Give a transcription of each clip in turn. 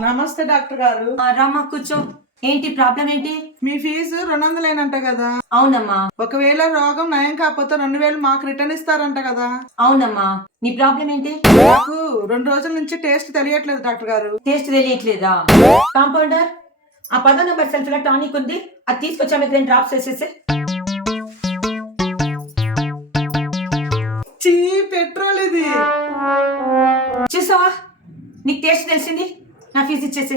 నమస్తే డాక్టర్ గారు. ఆ, రామ్మా కూర్చో. ఏంటి ప్రాబ్లం ఏంటి? మీ ఫీజు రెండు వందలేనంట కదా. అవునమ్మా. ఒకవేళ రోగం నయం కాకపోతే రెండు వేలు మాకు రిటర్న్ ఇస్తారంట కదా. అవునమ్మా. నీ ప్రాబ్లం ఏంటి? నాకు రెండు రోజుల నుంచి టేస్ట్ తెలియట్లేదు డాక్టర్ గారు. టేస్ట్ తెలియట్లేదా? కాంపౌండర్ ఆ పదో నెంబర్ సెల్ఫ్లో టానిక్ ఉంది. అది తీసుకొచ్చి ఆమెకు రెండు డ్రాప్స్ వేసేసి. చీ పెట్రోల్ ఇది. చూసావా? నీకు టేస్ట్ తెలిసింది? నా ఫీజు ఇచ్చేసి.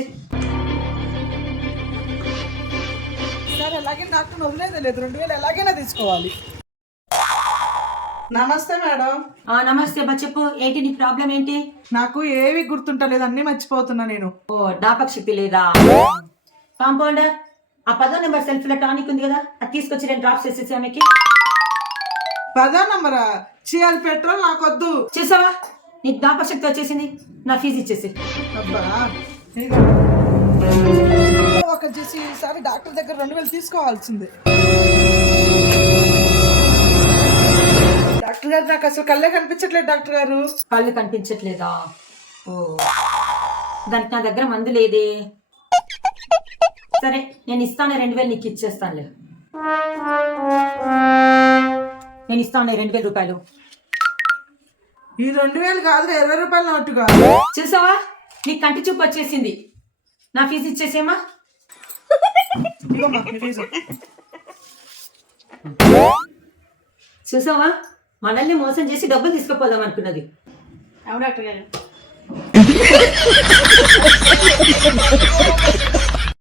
సార్ ఎలాగే డాక్టర్ వదిలేదు లేదు. రెండు వేలు ఎలాగైనా తీసుకోవాలి. నమస్తే మేడం. ఆ, నమస్తే బా చెప్పు. ఏంటి నీ ప్రాబ్లం ఏంటి? నాకు ఏవి గుర్తుంటలేదు అన్ని మర్చిపోతున్నా నేను. ఓ డాపక్ శక్తి లేదా? కాంపౌండర్ ఆ పదో నెంబర్ సెల్ఫ్లో టానిక్ ఉంది కదా అది తీసుకొచ్చి రెండు డ్రాప్స్ వేసేసి ఆమెకి. పదో నంబరా? చీ అది పెట్రోల్ నాకొద్దు. చూసావా? నీకు జ్ఞాపక శక్తి వచ్చేసింది? నా ఫీజు ఇచ్చేసి. అబ్బా. ఇదిగో. ఒక చేసి ఈసారి డాక్టర్ దగ్గర రెండు వేలు తీసుకోవాల్సిందే. డాక్టర్ గారు నాకు అసలు కళ్ళే కనిపించట్లేదు డాక్టర్ గారు. కళ్ళు కనిపించట్లేదా? ఓ. దానికి నా దగ్గర మందు లేదే. సరే నేను ఇస్తాను రెండు వేలు నీకు ఇచ్చేస్తానులే. నేను ఇస్తాను రెండు వేల రూపాయలు. ఈ రెండు వేలు కాదుగా ఇరవై రూపాయల నోటుగా. చూసావా? నీకు కంటి చూపు వచ్చేసింది. నా ఫీజు ఇచ్చేసేమా. చూసావా? మనల్ని మోసం చేసి డబ్బులు తీసుకుపోదాం అనుకున్నది. అవును డాక్టర్ గారు.